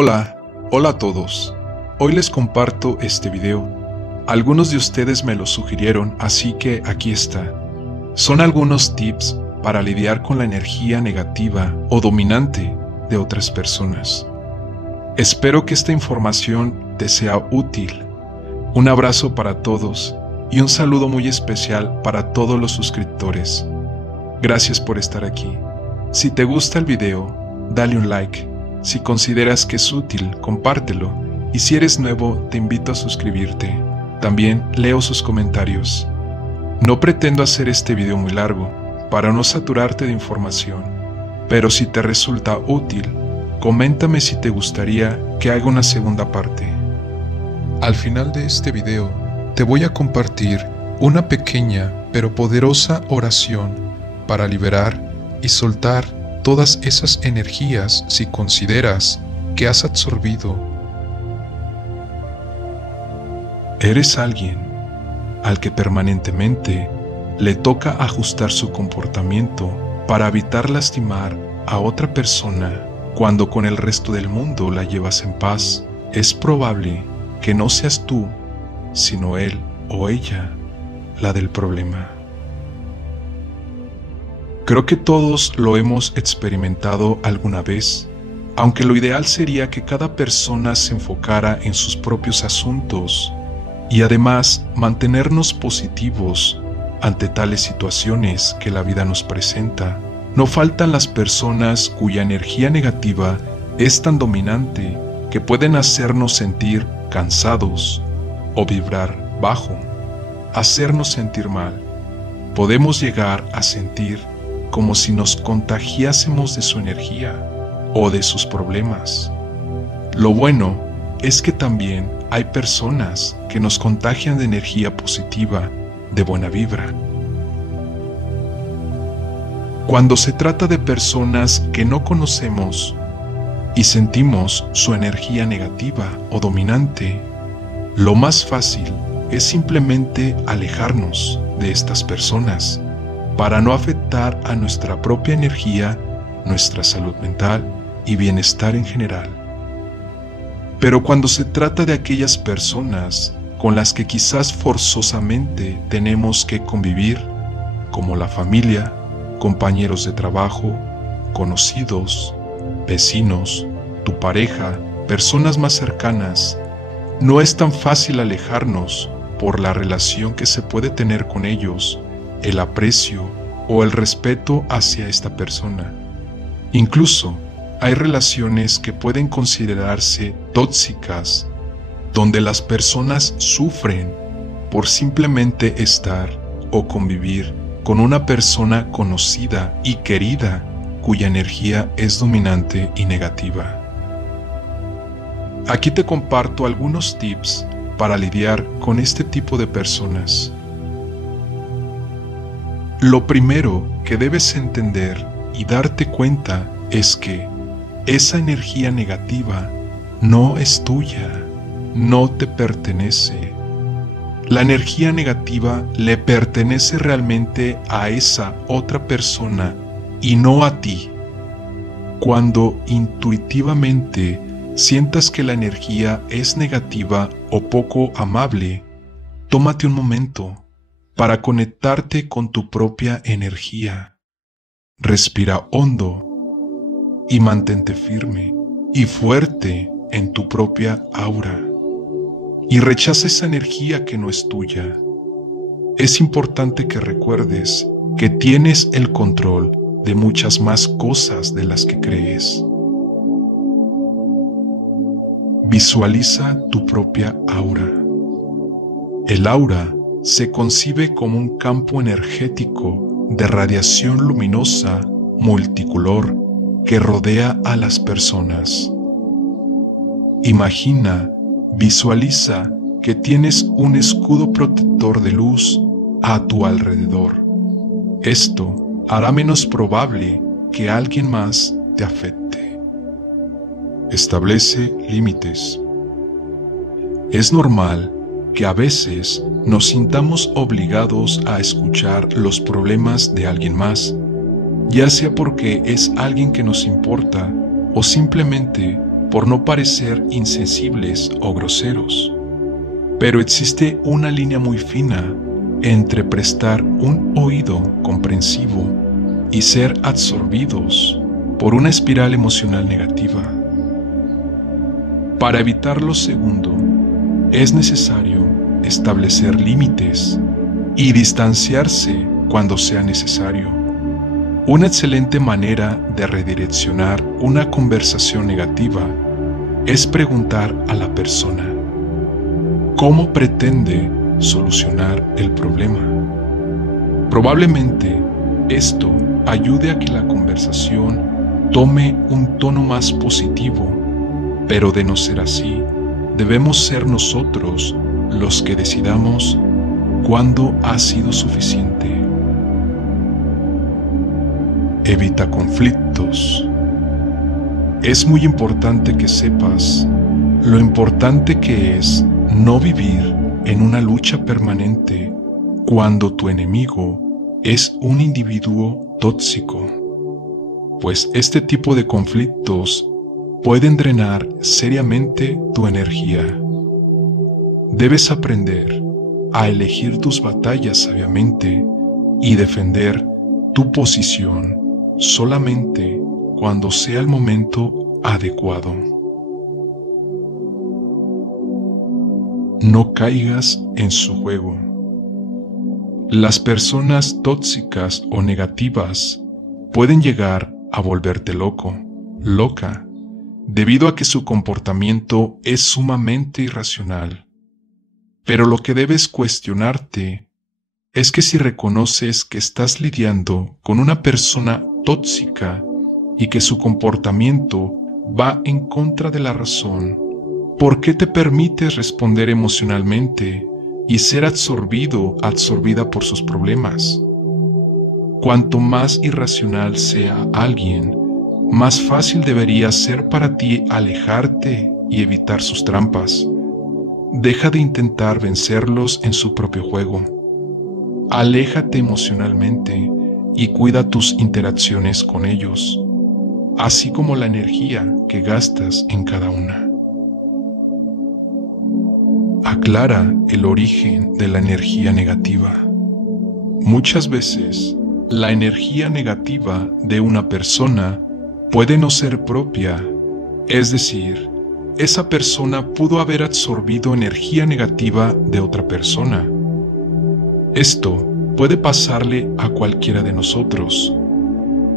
Hola a todos. Hoy les comparto este video. Algunos de ustedes me lo sugirieron, así que aquí está. Son algunos tips para lidiar con la energía negativa o dominante de otras personas. Espero que esta información te sea útil. Un abrazo para todos y un saludo muy especial para todos los suscriptores. Gracias por estar aquí. Si te gusta el video, dale un like. Si consideras que es útil, compártelo. Y si eres nuevo, te invito a suscribirte. También leo sus comentarios. No pretendo hacer este video muy largo, para no saturarte de información. Pero si te resulta útil, coméntame si te gustaría que haga una segunda parte. Al final de este video, te voy a compartir una pequeña pero poderosa oración para liberar y soltar todas esas energías si consideras que has absorbido. Eres alguien al que permanentemente le toca ajustar su comportamiento para evitar lastimar a otra persona cuando con el resto del mundo la llevas en paz. Es probable que no seas tú, sino él o ella la del problema. Creo que todos lo hemos experimentado alguna vez, aunque lo ideal sería que cada persona se enfocara en sus propios asuntos y además mantenernos positivos ante tales situaciones que la vida nos presenta. No faltan las personas cuya energía negativa es tan dominante que pueden hacernos sentir cansados o vibrar bajo, hacernos sentir mal. Podemos llegar a sentir como si nos contagiásemos de su energía o de sus problemas. Lo bueno es que también hay personas que nos contagian de energía positiva, de buena vibra. Cuando se trata de personas que no conocemos y sentimos su energía negativa o dominante, lo más fácil es simplemente alejarnos de estas personas para no afectar a nuestra propia energía, nuestra salud mental y bienestar en general. Pero cuando se trata de aquellas personas con las que quizás forzosamente tenemos que convivir, como la familia, compañeros de trabajo, conocidos, vecinos, tu pareja, personas más cercanas, no es tan fácil alejarnos por la relación que se puede tener con ellos, el aprecio o el respeto hacia esta persona. Incluso hay relaciones que pueden considerarse tóxicas, donde las personas sufren por simplemente estar o convivir con una persona conocida y querida cuya energía es dominante y negativa. Aquí te comparto algunos tips para lidiar con este tipo de personas. Lo primero que debes entender y darte cuenta es que esa energía negativa no es tuya, no te pertenece. La energía negativa le pertenece realmente a esa otra persona y no a ti. Cuando intuitivamente sientas que la energía es negativa o poco amable, tómate un momento para conectarte con tu propia energía. Respira hondo y mantente firme y fuerte en tu propia aura. Y rechaza esa energía que no es tuya. Es importante que recuerdes que tienes el control de muchas más cosas de las que crees. Visualiza tu propia aura. El aura se concibe como un campo energético de radiación luminosa multicolor que rodea a las personas. Imagina, visualiza que tienes un escudo protector de luz a tu alrededor. Esto hará menos probable que alguien más te afecte. Establece límites. Es normal que a veces nos sintamos obligados a escuchar los problemas de alguien más, ya sea porque es alguien que nos importa o simplemente por no parecer insensibles o groseros. Pero existe una línea muy fina entre prestar un oído comprensivo y ser absorbidos por una espiral emocional negativa. Para evitar lo segundo, es necesario establecer límites y distanciarse cuando sea necesario. Una excelente manera de redireccionar una conversación negativa es preguntar a la persona cómo pretende solucionar el problema. Probablemente esto ayude a que la conversación tome un tono más positivo, pero de no ser así, debemos ser nosotros los que decidamos cuándo ha sido suficiente. Evita conflictos. Es muy importante que sepas lo importante que es no vivir en una lucha permanente cuando tu enemigo es un individuo tóxico, pues este tipo de conflictos pueden drenar seriamente tu energía. Debes aprender a elegir tus batallas sabiamente y defender tu posición solamente cuando sea el momento adecuado. No caigas en su juego. Las personas tóxicas o negativas pueden llegar a volverte loco, loca, debido a que su comportamiento es sumamente irracional. Pero lo que debes cuestionarte es que si reconoces que estás lidiando con una persona tóxica y que su comportamiento va en contra de la razón, ¿por qué te permites responder emocionalmente y ser absorbida por sus problemas? Cuanto más irracional sea alguien, más fácil debería ser para ti alejarte y evitar sus trampas. Deja de intentar vencerlos en su propio juego. Aléjate emocionalmente y cuida tus interacciones con ellos, así como la energía que gastas en cada una. Aclara el origen de la energía negativa. Muchas veces, la energía negativa de una persona puede no ser propia, es decir, esa persona pudo haber absorbido energía negativa de otra persona. Esto puede pasarle a cualquiera de nosotros.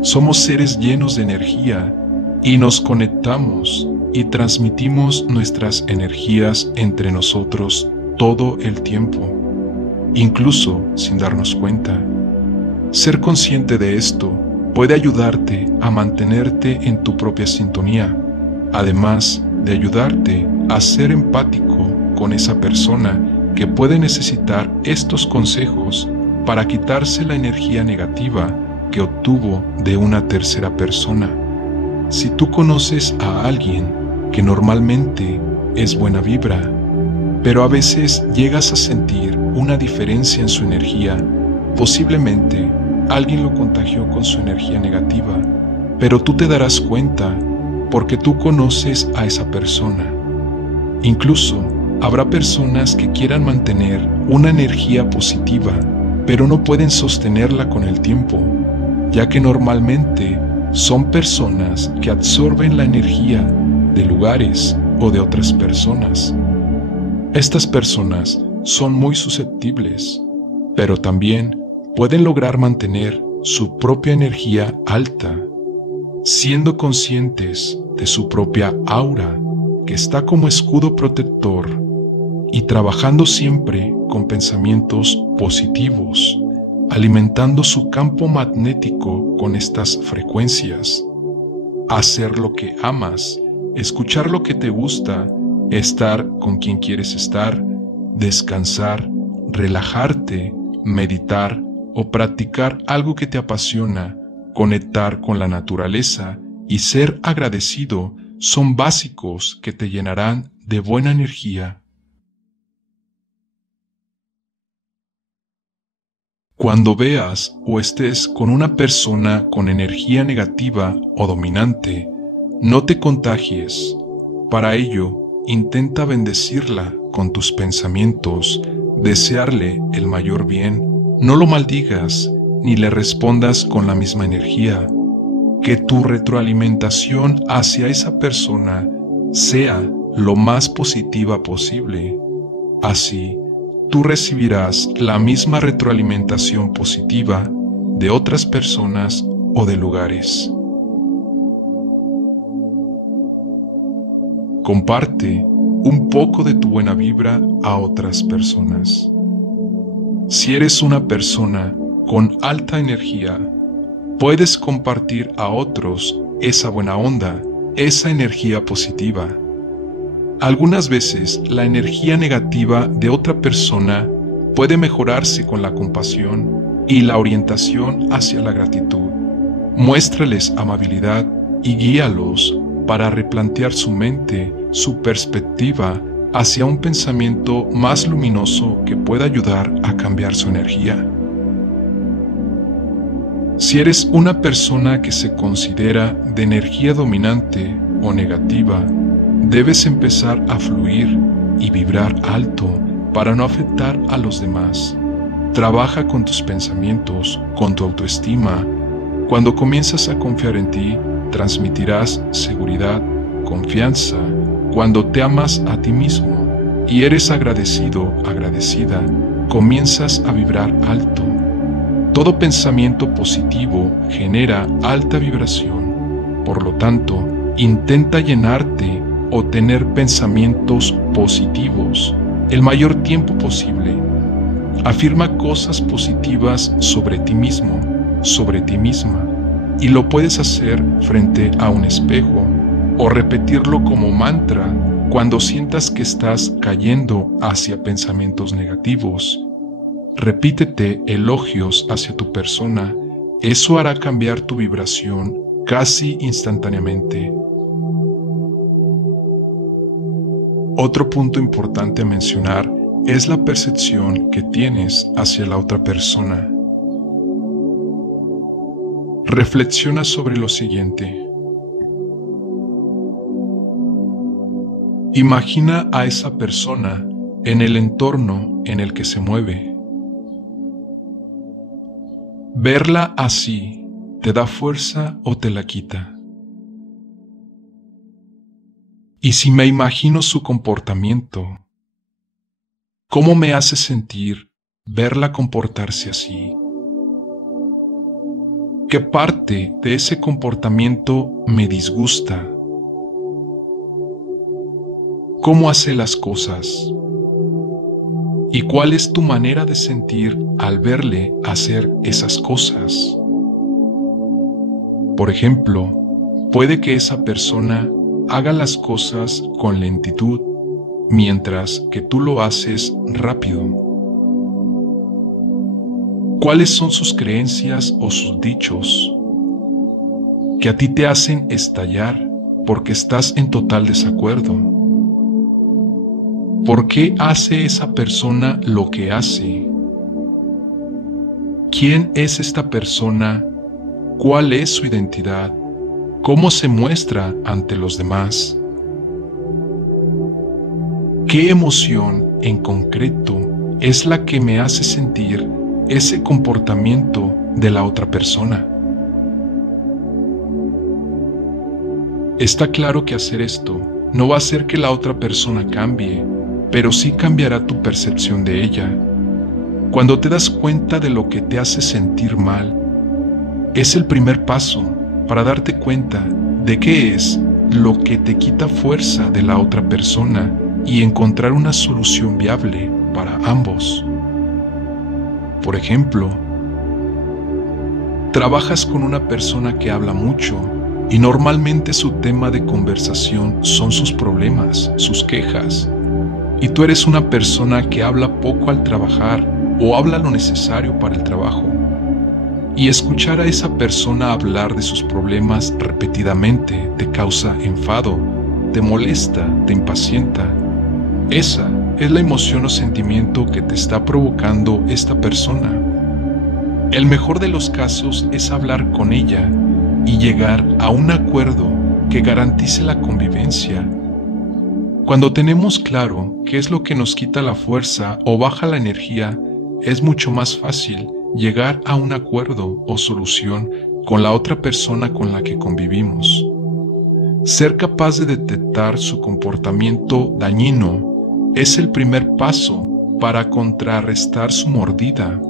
Somos seres llenos de energía y nos conectamos y transmitimos nuestras energías entre nosotros todo el tiempo, incluso sin darnos cuenta. Ser consciente de esto puede ayudarte a mantenerte en tu propia sintonía, además de ayudarte a ser empático con esa persona que puede necesitar estos consejos para quitarse la energía negativa que obtuvo de una tercera persona. Si tú conoces a alguien que normalmente es buena vibra, pero a veces llegas a sentir una diferencia en su energía, posiblemente alguien lo contagió con su energía negativa, pero tú te darás cuenta porque tú conoces a esa persona. Incluso habrá personas que quieran mantener una energía positiva, pero no pueden sostenerla con el tiempo, ya que normalmente son personas que absorben la energía de lugares o de otras personas. Estas personas son muy susceptibles, pero también pueden lograr mantener su propia energía alta, siendo conscientes de su propia aura, que está como escudo protector, y trabajando siempre con pensamientos positivos, alimentando su campo magnético con estas frecuencias. Hacer lo que amas, escuchar lo que te gusta, estar con quien quieres estar, descansar, relajarte, meditar o practicar algo que te apasiona, conectar con la naturaleza y ser agradecido son básicos que te llenarán de buena energía. Cuando veas o estés con una persona con energía negativa o dominante, no te contagies, Para ello, intenta bendecirla con tus pensamientos, desearle el mayor bien. No lo maldigas ni le respondas con la misma energía. Que tu retroalimentación hacia esa persona sea lo más positiva posible. Así, tú recibirás la misma retroalimentación positiva de otras personas o de lugares. Comparte un poco de tu buena vibra a otras personas. Si eres una persona con alta energía, puedes compartir a otros esa buena onda, esa energía positiva. Algunas veces la energía negativa de otra persona puede mejorarse con la compasión y la orientación hacia la gratitud. Muéstrales amabilidad y guíalos para replantear su mente, su perspectiva hacia un pensamiento más luminoso que pueda ayudar a cambiar su energía. Si eres una persona que se considera de energía dominante o negativa, debes empezar a fluir y vibrar alto para no afectar a los demás. Trabaja con tus pensamientos, con tu autoestima. Cuando comienzas a confiar en ti, transmitirás seguridad, confianza. Cuando te amas a ti mismo y eres agradecido, agradecida, comienzas a vibrar alto. Todo pensamiento positivo genera alta vibración. Por lo tanto, intenta llenarte o tener pensamientos positivos el mayor tiempo posible. Afirma cosas positivas sobre ti mismo, sobre ti misma, y lo puedes hacer frente a un espejo o repetirlo como mantra cuando sientas que estás cayendo hacia pensamientos negativos. Repítete elogios hacia tu persona. Eso hará cambiar tu vibración casi instantáneamente. Otro punto importante a mencionar es la percepción que tienes hacia la otra persona. Reflexiona sobre lo siguiente. Imagina a esa persona en el entorno en el que se mueve. Verla así, ¿te da fuerza o te la quita? Y si me imagino su comportamiento, ¿cómo me hace sentir verla comportarse así? ¿Qué parte de ese comportamiento me disgusta? ¿Cómo hace las cosas? ¿Y cuál es tu manera de sentir al verle hacer esas cosas? Por ejemplo, puede que esa persona haga las cosas con lentitud, mientras que tú lo haces rápido. ¿Cuáles son sus creencias o sus dichos que a ti te hacen estallar porque estás en total desacuerdo? ¿Por qué hace esa persona lo que hace? ¿Quién es esta persona? ¿Cuál es su identidad? ¿Cómo se muestra ante los demás? ¿Qué emoción en concreto es la que me hace sentir ese comportamiento de la otra persona? Está claro que hacer esto no va a hacer que la otra persona cambie, pero sí cambiará tu percepción de ella. Cuando te das cuenta de lo que te hace sentir mal, es el primer paso para darte cuenta de qué es lo que te quita fuerza de la otra persona y encontrar una solución viable para ambos. Por ejemplo, trabajas con una persona que habla mucho y normalmente su tema de conversación son sus problemas, sus quejas. Y tú eres una persona que habla poco al trabajar o habla lo necesario para el trabajo. Y escuchar a esa persona hablar de sus problemas repetidamente te causa enfado, te molesta, te impacienta. Esa es la emoción o sentimiento que te está provocando esta persona. El mejor de los casos es hablar con ella y llegar a un acuerdo que garantice la convivencia Cuando tenemos claro qué es lo que nos quita la fuerza o baja la energía, es mucho más fácil llegar a un acuerdo o solución con la otra persona con la que convivimos. Ser capaz de detectar su comportamiento dañino es el primer paso para contrarrestar su mordida,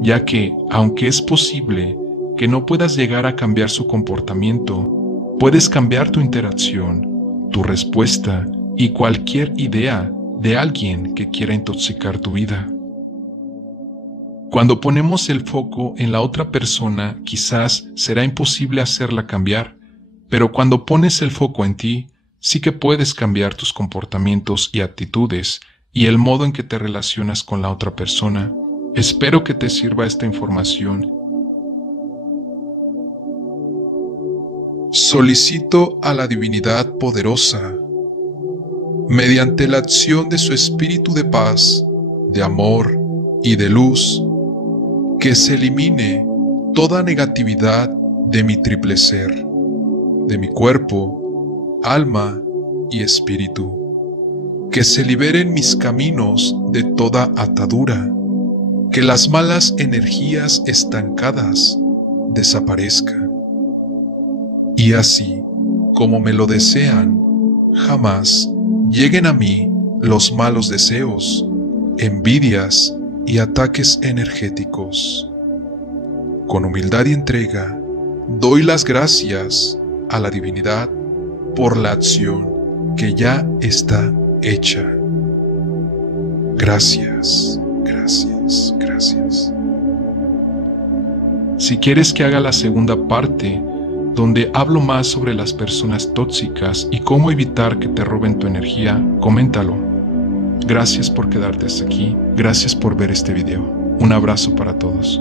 ya que, aunque es posible que no puedas llegar a cambiar su comportamiento, puedes cambiar tu interacción, tu respuesta y cualquier idea de alguien que quiera intoxicar tu vida. Cuando ponemos el foco en la otra persona, quizás será imposible hacerla cambiar, pero cuando pones el foco en ti, sí que puedes cambiar tus comportamientos y actitudes y el modo en que te relacionas con la otra persona. Espero que te sirva esta información. Solicito a la divinidad poderosa, mediante la acción de su espíritu de paz, de amor y de luz, que se elimine toda negatividad de mi triple ser, de mi cuerpo, alma y espíritu, que se liberen mis caminos de toda atadura, que las malas energías estancadas desaparezcan. Y así, como me lo desean, jamás lleguen a mí los malos deseos, envidias y ataques energéticos. Con humildad y entrega, doy las gracias a la divinidad por la acción que ya está hecha. Gracias, gracias, gracias. Si quieres que haga la segunda parte, donde hablo más sobre las personas tóxicas y cómo evitar que te roben tu energía, coméntalo. Gracias por quedarte hasta aquí, gracias por ver este video. Un abrazo para todos.